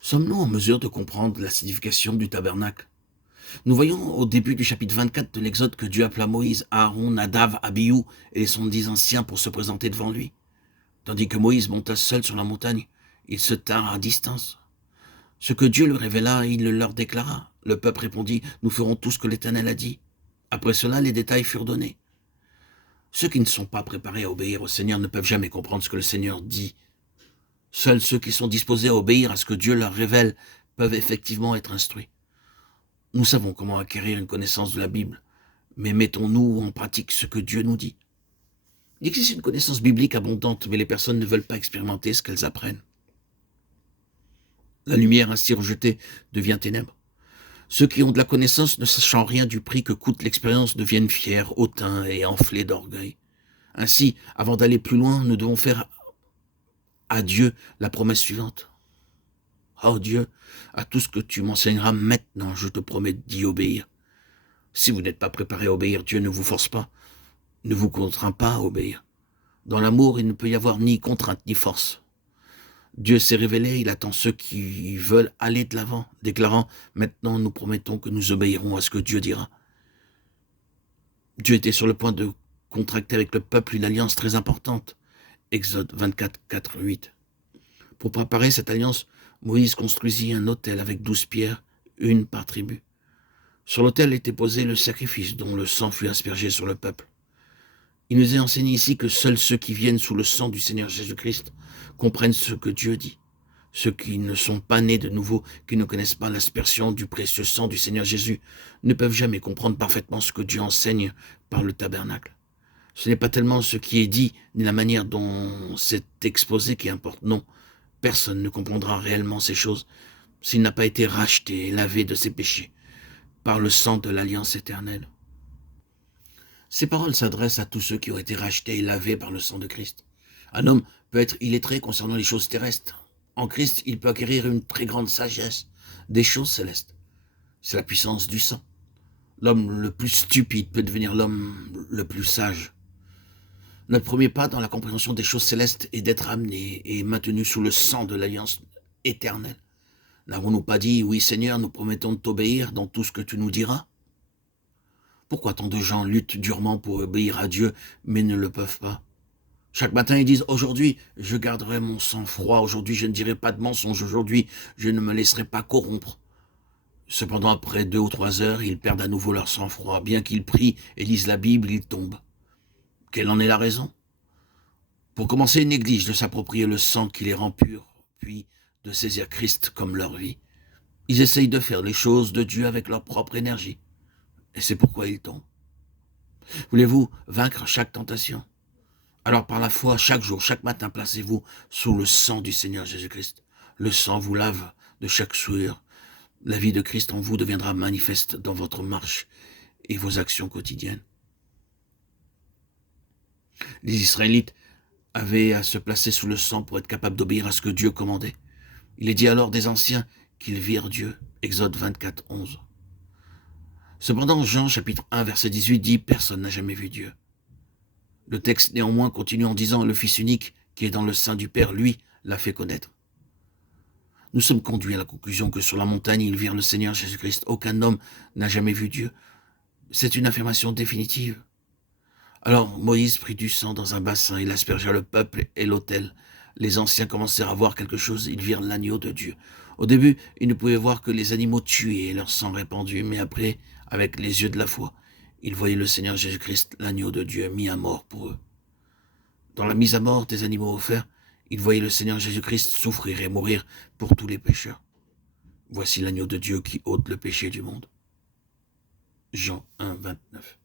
Sommes-nous en mesure de comprendre la signification du tabernacle? Nous voyons au début du chapitre 24 de l'Exode que Dieu appela Moïse, Aaron, Nadav, Abihu et les 70 anciens pour se présenter devant lui. Tandis que Moïse monta seul sur la montagne, ils se tinrent à distance. Ce que Dieu lui révéla, il le leur déclara. Le peuple répondit, nous ferons tout ce que l'Éternel a dit. Après cela, les détails furent donnés. Ceux qui ne sont pas préparés à obéir au Seigneur ne peuvent jamais comprendre ce que le Seigneur dit. Seuls ceux qui sont disposés à obéir à ce que Dieu leur révèle peuvent effectivement être instruits. Nous savons comment acquérir une connaissance de la Bible, mais mettons-nous en pratique ce que Dieu nous dit. Il existe une connaissance biblique abondante, mais les personnes ne veulent pas expérimenter ce qu'elles apprennent. La lumière ainsi rejetée devient ténèbres. Ceux qui ont de la connaissance, ne sachant rien du prix que coûte l'expérience, deviennent fiers, hautains et enflés d'orgueil. Ainsi, avant d'aller plus loin, nous devons faire à Dieu la promesse suivante. Oh Dieu, à tout ce que tu m'enseigneras maintenant, je te promets d'y obéir. Si vous n'êtes pas préparé à obéir, Dieu ne vous force pas, ne vous contraint pas à obéir. Dans l'amour, il ne peut y avoir ni contrainte ni force. Dieu s'est révélé, il attend ceux qui veulent aller de l'avant, déclarant « Maintenant, nous promettons que nous obéirons à ce que Dieu dira ». Dieu était sur le point de contracter avec le peuple une alliance très importante. Exode 24, 4, 8. Pour préparer cette alliance, Moïse construisit un autel avec 12 pierres, une par tribu. Sur l'autel était posé le sacrifice dont le sang fut aspergé sur le peuple. Il nous est enseigné ici que seuls ceux qui viennent sous le sang du Seigneur Jésus-Christ comprennent ce que Dieu dit. Ceux qui ne sont pas nés de nouveau, qui ne connaissent pas l'aspersion du précieux sang du Seigneur Jésus, ne peuvent jamais comprendre parfaitement ce que Dieu enseigne par le tabernacle. Ce n'est pas tellement ce qui est dit, ni la manière dont c'est exposé qui importe, non. Personne ne comprendra réellement ces choses s'il n'a pas été racheté et lavé de ses péchés par le sang de l'alliance éternelle. Ces paroles s'adressent à tous ceux qui ont été rachetés et lavés par le sang de Christ. Un homme peut être illettré concernant les choses terrestres. En Christ, il peut acquérir une très grande sagesse des choses célestes. C'est la puissance du sang. L'homme le plus stupide peut devenir l'homme le plus sage. Notre premier pas dans la compréhension des choses célestes est d'être amené et maintenu sous le sang de l'alliance éternelle. N'avons-nous pas dit, oui Seigneur, nous promettons de t'obéir dans tout ce que tu nous diras? Pourquoi tant de gens luttent durement pour obéir à Dieu, mais ne le peuvent pas? Chaque matin, ils disent, aujourd'hui, je garderai mon sang-froid, aujourd'hui, je ne dirai pas de mensonge, aujourd'hui, je ne me laisserai pas corrompre. Cependant, après 2 ou 3 heures, ils perdent à nouveau leur sang-froid. Bien qu'ils prient et lisent la Bible, ils tombent. Quelle en est la raison? Pour commencer, ils négligent de s'approprier le sang qui les rend purs, puis de saisir Christ comme leur vie. Ils essayent de faire les choses de Dieu avec leur propre énergie. Et c'est pourquoi ils tombent. Voulez-vous vaincre chaque tentation? Alors par la foi, chaque jour, chaque matin, placez-vous sous le sang du Seigneur Jésus-Christ. Le sang vous lave de chaque souillure. La vie de Christ en vous deviendra manifeste dans votre marche et vos actions quotidiennes. Les Israélites avaient à se placer sous le sang pour être capables d'obéir à ce que Dieu commandait. Il est dit alors des anciens qu'ils virent Dieu. Exode 24, 11. Cependant, Jean, chapitre 1, verset 18, dit « Personne n'a jamais vu Dieu ». Le texte néanmoins continue en disant « Le Fils unique, qui est dans le sein du Père, lui, l'a fait connaître ». Nous sommes conduits à la conclusion que sur la montagne, ils virent le Seigneur Jésus-Christ. Aucun homme n'a jamais vu Dieu. C'est une affirmation définitive. Alors Moïse prit du sang dans un bassin, il aspergea le peuple et l'autel. Les anciens commencèrent à voir quelque chose, ils virent l'agneau de Dieu. Au début, ils ne pouvaient voir que les animaux tués et leur sang répandu, mais après, avec les yeux de la foi, ils voyaient le Seigneur Jésus-Christ, l'agneau de Dieu, mis à mort pour eux. Dans la mise à mort des animaux offerts, ils voyaient le Seigneur Jésus-Christ souffrir et mourir pour tous les pécheurs. Voici l'agneau de Dieu qui ôte le péché du monde. Jean 1, 29.